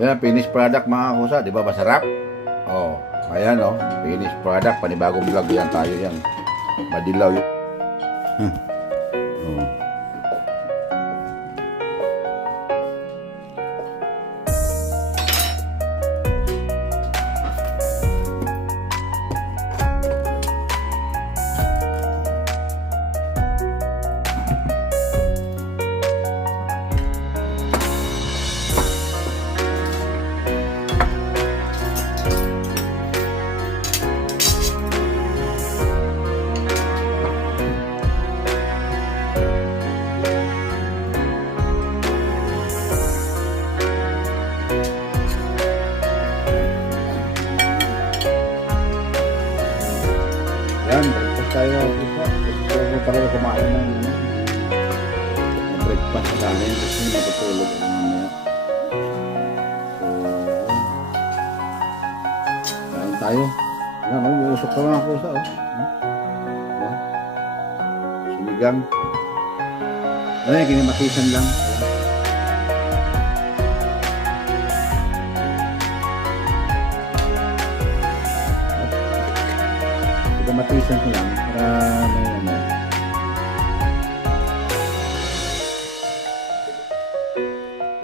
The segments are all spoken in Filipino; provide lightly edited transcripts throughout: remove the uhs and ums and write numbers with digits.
Yan, finished product mga kusa. Di ba masarap? Oh, ayan oh. Finished product. Panibagong vlog yan tayo yan. Madilaw yun. Oh. Yan, breakfast tayo mga kusa. Gusto ko talaga kumain ng breakfast sa amin kasi matutulog ako mamaya. So, kain tayo. Yan, uusok ka mga kusa. Oh. Sinigang. Ano yan, kinimatisan lang. Matisan ko lang para may ano.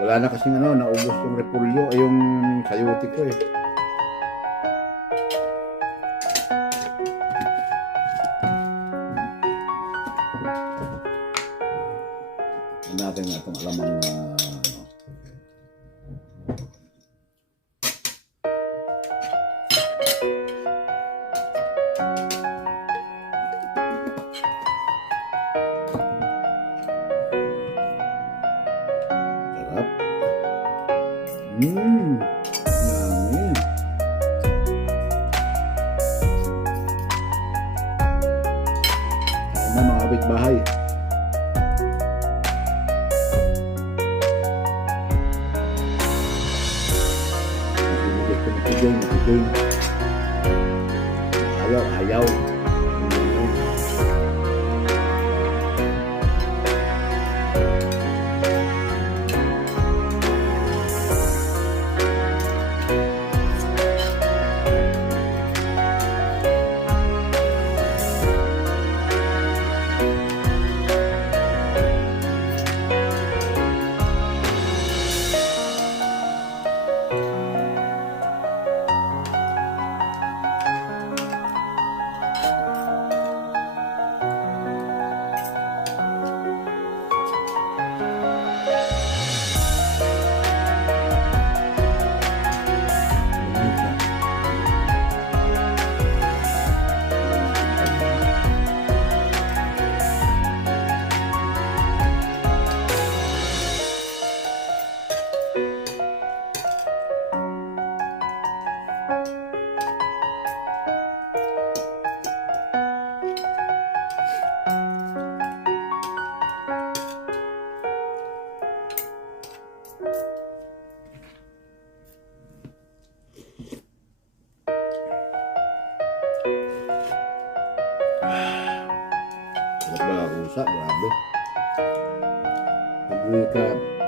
Wala na kasing ano, naubos yung repulyo ay yung sayote ko eh. Natin na itong alamang na yummy. Ayan na mga kapitbahay. Gusto ayaw. Grabe.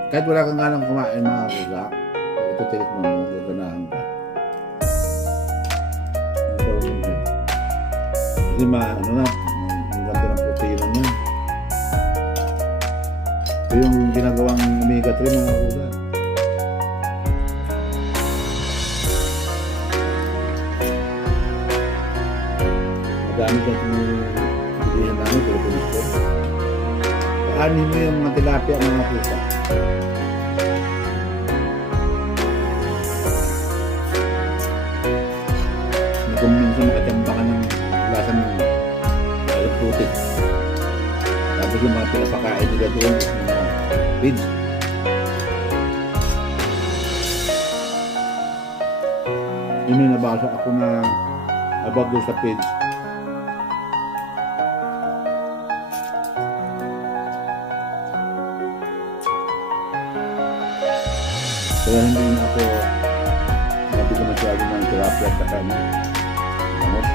Kahit wala kang ganang kumain mga kusa, ito tinik mo, gaganahan ka. Kasi ano na, ang ganda ng protein niya. Ito yung ginagawang omega-3 mga kusa. Madami kasi bilihan namin, Philippine Store. Aanin mo yung mga tilapia mga pusa. Kung minsan makachamba ka ng lasang lalong putik. Tapos yung mga pinapakain nila doon, yung mga feeds. Yun may nabasa ako na about doon sa feeds. Kaya hindi na ako nabigyan masyado ng tilapia at saka ng bangus.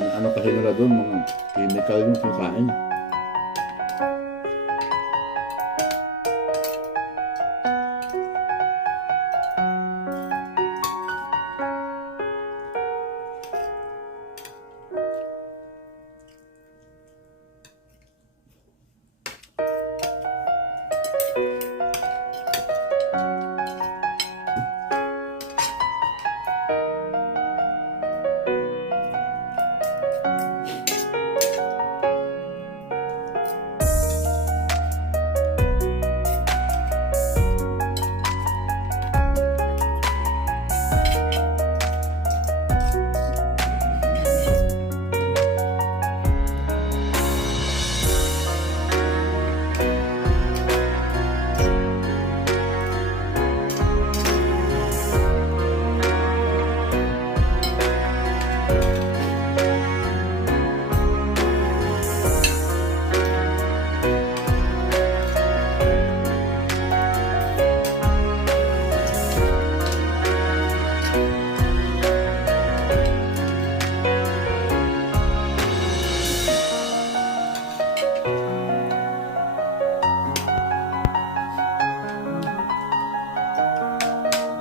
Yung ano kasi nila doon, mga chemical yung kinakain.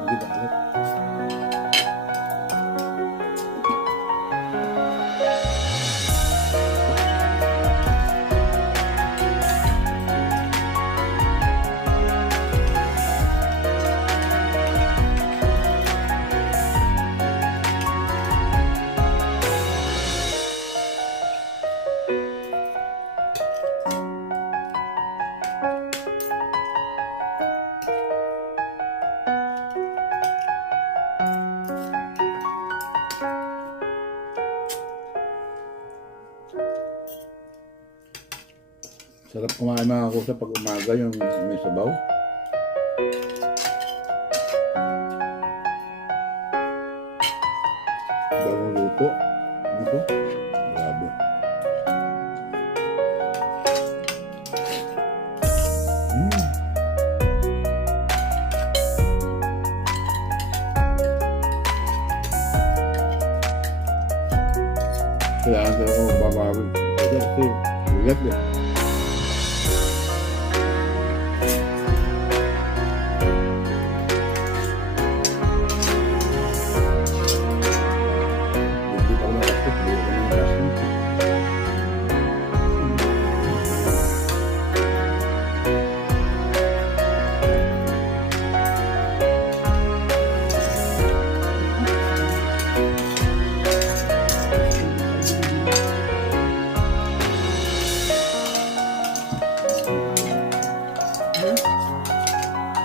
Hindi ba alat? Sarap kumain mga kusa pag umaga yung may sabaw. Bagong luto. Ito. Grabe. Kailangan talaga magbabawi. Kasi ulat yan. Hindi pa ako nakapit. Hindi ko naman kasi.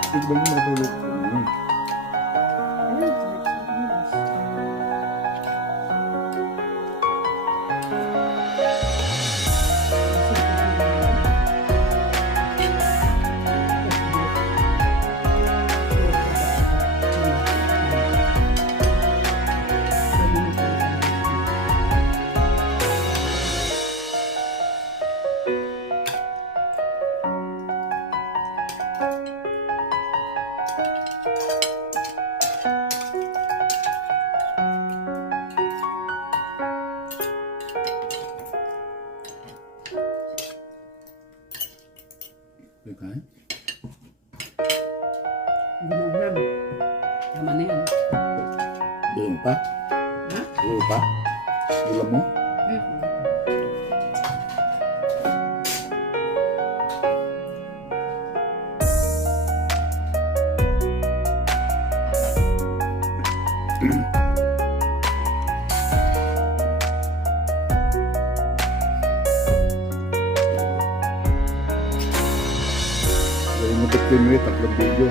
Tignan mo matulog. Kain? Ginamlam. Tama na yan. Ulam pa? Ha? Ulam pa? Ulam mo? Gawin mo 15 minutes, 3 video.